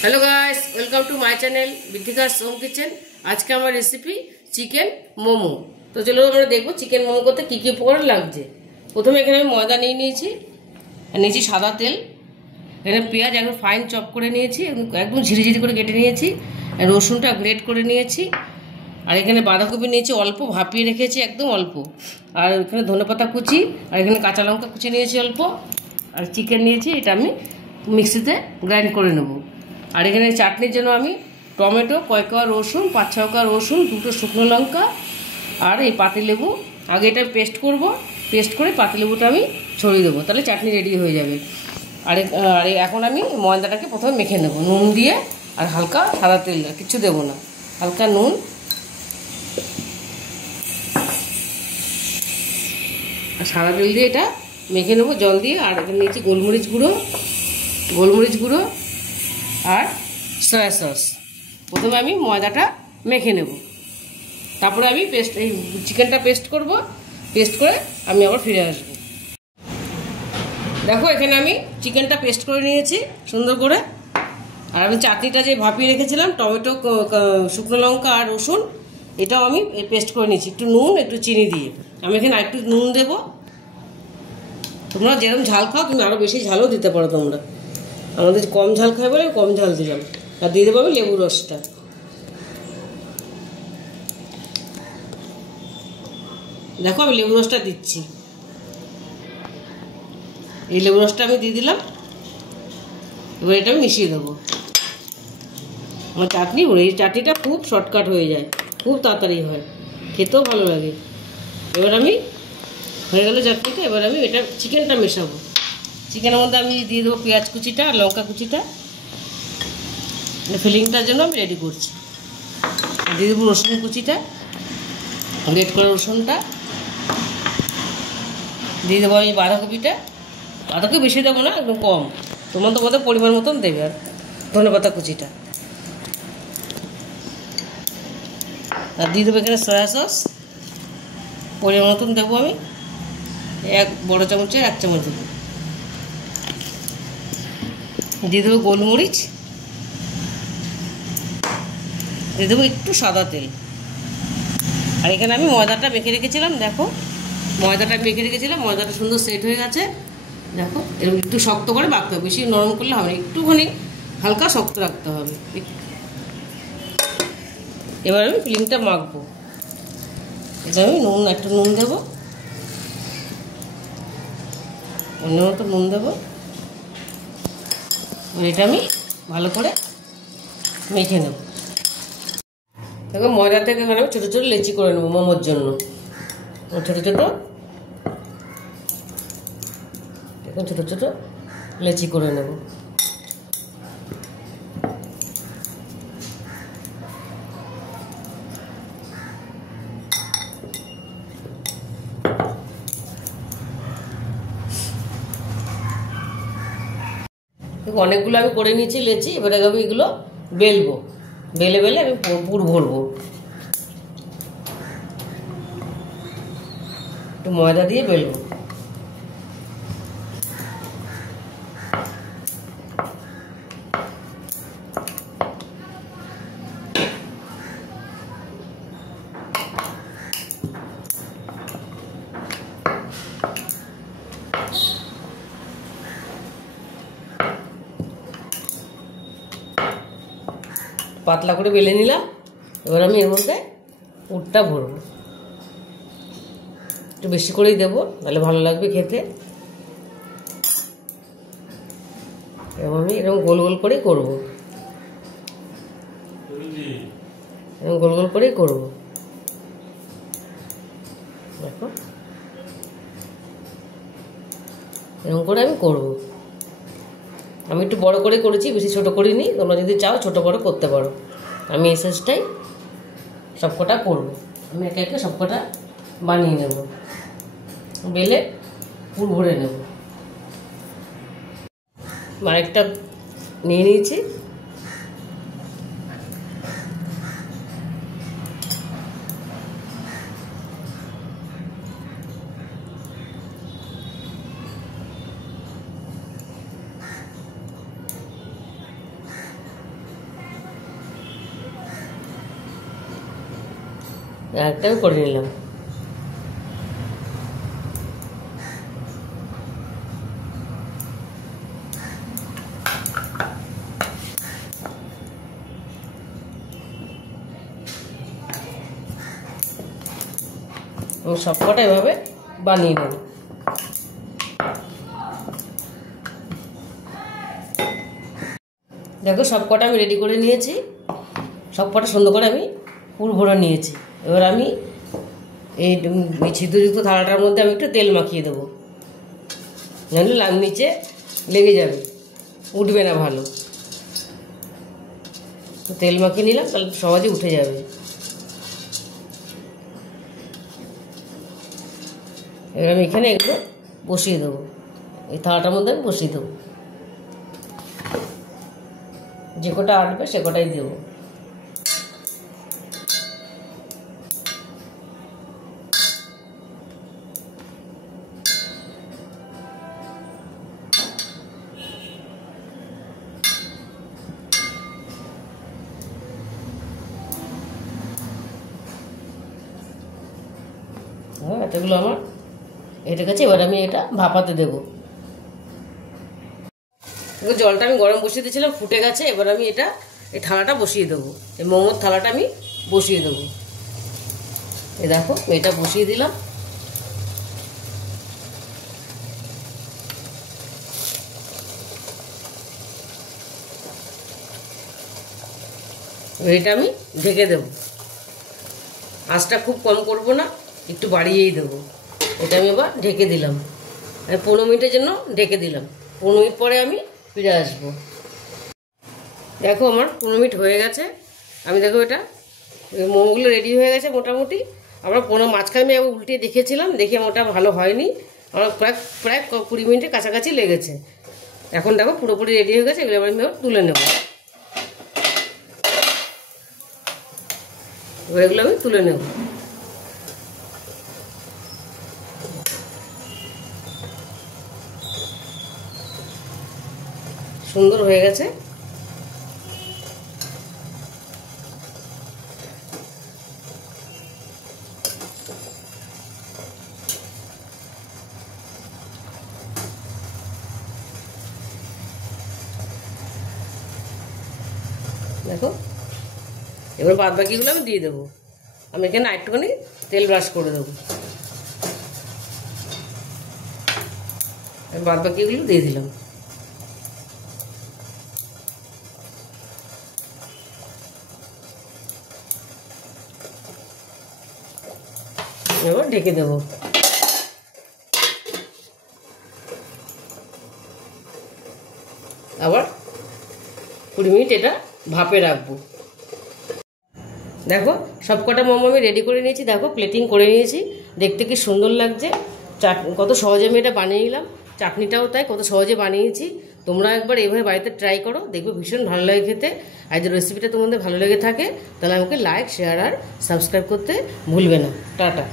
Hello guys, welcome to my channel Vidhika's home kitchen. आज के हमारे रेसिपी चिकेन मोमो। तो चलो আমরা দেখব চিকেন মোমো করতে কি কি উপকরণ লাগছে। প্রথমে এখানে আমি ময়দা নিয়ে নিয়েছি, আর নিয়েছি সাদা তেল। এখানে পেঁয়াজ একদম ফাইন চপ করে নিয়েছি, একদম ঝিরিঝিরি করে কেটে নিয়েছি। রসুনটা গ্রেট করে নিয়েছি, আর এখানে বাঁধাকপি নিয়েছি অল্প, ভাপিয়ে রেখেছি একদম অল্প। আর এখানে ধনেপাতা কুচি, আর এখানে কাঁচা লঙ্কা কুচি নিয়েছি অল্প। আর চিকেন নিয়েছি, এটা আমি মিক্সিতে গ্রাইন্ড করে নেব। আর এখানে চাটনির জন্য আমি টমেটো, কয়েক কোয়া রসুন, 5-6 কোয়া রসুন, 2টো শুকনো লঙ্কা, আর এই পাতিলেবু। আগে এটা পেস্ট করব, পেস্ট করে পাতিলেবুটা আমি ছড়িয়ে দেবো, তাহলে চাটনি রেডি হয়ে যাবে। আর এখন আমি ময়দাটাকে প্রথমে মেখে নেব নুন দিয়ে, আর হালকা সাদা তেল, কিছু দেবো না, হালকা নুন, আর সাদা তেল দিয়ে এটা মেখে নেবো জল দিয়ে। আর এখানে নিয়েছি গোলমরিচ গুঁড়ো আর সয়া সস। প্রথমে আমি ময়দাটা মেখে নেব, তারপরে আমি এই চিকেনটা পেস্ট করব। পেস্ট করে আমি আবার ফিরে আসবো। দেখো এখানে আমি চিকেনটা পেস্ট করে নিয়েছি সুন্দর করে। আর আমি চাটনিটা যে ভাপিয়ে রেখেছিলাম, টমেটো, শুকনো লঙ্কা আর রসুন, এটাও আমি পেস্ট করে নিয়েছি একটু নুন একটু চিনি দিয়ে। আমি এখানে আরেকটু নুন দেবো, তোমরা যেরকম ঝাল খাও কিন্তু আরও বেশি ঝালও দিতে পারো তোমরা। আমাদের কম ঝাল খাই বলে কম ঝাল দিলাম। আর দিয়ে দেবো আমি লেবুর রসটা। দেখো আমি লেবু রসটা দিচ্ছি, এই লেবু রসটা আমি দিয়ে দিলাম। এবার এটা আমি মিশিয়ে দেবো। আমার চাটনি, এই চাটনিটা খুব শর্টকাট হয়ে যায়, খুব তাড়াতাড়ি হয়, খেতেও ভালো লাগে। এবার আমি হয়ে গেল চাটনিটা। এবার আমি এটা চিকেনটা মেশাবো। চিকেনের মধ্যে আমি দিয়ে দেবো পেঁয়াজ কুচিটা আর লঙ্কা কুচিটা, ফিলিংটার জন্য আমি রেডি করছি। দিয়ে দেবো রসুন কুচিটা, গ্রেট করা রসুনটা দিয়ে দেবো। আমি বাঁধাকপিটা বেশি দেবো না, একদম কম, তোমাদের পরিমাণ মতন দেবে। আর ধনেপাতা কুচিটা, আর দিয়ে দেবো এখানে সয়া সস পরিমাণ মতন দেবো। আমি 1 বড় চামচের 1 চামচ দেবো। দিয়ে দেবো গোলমরিচ, দিয়ে দেবো একটু সাদা তেল। আর এখানে আমি ময়দাটা মেখে রেখেছিলাম, দেখো ময়দাটা সুন্দর সেট হয়ে গেছে। দেখো এরকম একটু শক্ত করে মাখতে হবে, বেশি নরম করলে হবে না, একটুখানি হালকা শক্ত রাখতে হবে। এবার আমি ফিলিংটা মাখবো। এটা আমি একটু নুন দেবো, অন্য মতো নুন দেবো। এটা আমি ভালো করে মেখে নেব। দেখো ময়দা থেকে এখানে আমি ছোটো ছোটো লেচি করে নেবো মোমোর জন্য। ছোটো ছোটো লেচি করে নেব। অনেকগুলো আমি করে নিয়েছি লেচি। এবারে আমি এগুলো বেলবো, বেলে আমি পুর ভরবো। একটু ময়দা দিয়ে বেলবো। পাতলা করে বেলে নিলাম। এবার আমি এর মধ্যে পুরটা ভরবো, একটু বেশি করেই দেবো, তাহলে ভালো লাগবে খেতে। এবং আমি এরকম গোল গোল করেই করবো, দেখো এরকম করে আমি করবো। আমি একটু বড় করে করেছি, বেশি ছোট করিনি। তোমরা যদি চাও ছোট বড় করতে পারো। আমি এই সাইজটাই সবকটা করবো। আমি একে একে সবকটা বানিয়ে নেব, বেলে পুর ভরে নেব। আরেকটা নিয়ে নিয়েছি। একটা আমি করে নিলাম। সব কটা এভাবে বানিয়ে নেব। দেখো সব কটা আমি রেডি করে নিয়েছি, সব কটা সুন্দর করে আমি পুর ভরে নিয়েছি। এবার আমি এই ছিদ্রযুক্ত থালাটার মধ্যে আমি একটু তেল মাখিয়ে দেবো, জানলে নিচে লেগে যাবে, উঠবে না ভালো। তেল মাখিয়ে নিলাম, তাহলে সহজে উঠে যাবে। এবার আমি এখানে এগুলো বসিয়ে দেবো, এই থালাটার মধ্যে আমি বসিয়ে দেবো। যে কটা আটবে সে কটাই দেবো। হ্যাঁ, এতগুলো আমার এটা কাছে। এবার আমি এটা ভাপাতে দেবো। জলটা আমি গরম বসিয়ে দিয়েছিলাম, ফুটে গেছে। এবার আমি এটা এই থালাটা বসিয়ে দেবো, এই মোমোর থালাটা আমি বসিয়ে দেবো। এই দেখো এটা বসিয়ে দিলাম। এটা আমি ঢেকে দেবো, আঁচটা খুব কম করবো না, একটু বাড়িয়েই দেবো। এটা আমি এবার ঢেকে দিলাম, আমি 15 মিনিটের জন্য ঢেকে দিলাম। 15 মিনিট পরে আমি ফিরে আসবো। দেখো আমার 15 মিনিট হয়ে গেছে। আমি দেখো এটা মোমোগুলো রেডি হয়ে গেছে মোটামুটি। আমরা মাঝখানে আমি আবার উল্টিয়ে দেখেছিলাম, দেখে ওটা ভালো হয়নি। আমার প্রায় 20 মিনিটের কাছাকাছি লেগেছে। এখন দেখো পুরোপুরি রেডি হয়ে গেছে। এগুলো এবার আমি তুলে নেব। এবার এগুলো আমি তুলে নেব। সুন্দর হয়ে গেছে। দেখো এবার বাদ বাকিগুলো আমি দিয়ে দেবো। আমি এখানে একটুখানি তেল ব্রাশ করে দেবো। বাদ বাকিগুলো দিয়ে দিলাম। এবার ঢেকে দেবো। আবার 20 মিনিট এটা ভাপে রাখবো। দেখো সব কটা মোমো আমি রেডি করে নিয়েছি। দেখো প্লেটিং করে নিয়েছি, দেখতে কি সুন্দর লাগছে। কত সহজে আমি এটা বানিয়ে নিলাম। চাটনিটাও তাই কত সহজে বানিয়েছি। তোমরা একবার এইভাবে বাড়িতে ট্রাই করো, দেখবে ভীষণ ভালো লাগে খেতে। আর যদি রেসিপিটা তোমাদের ভালো লেগে থাকে তাহলে আমাকে লাইক, শেয়ার আর সাবস্ক্রাইব করতে ভুলবে না। টাটা।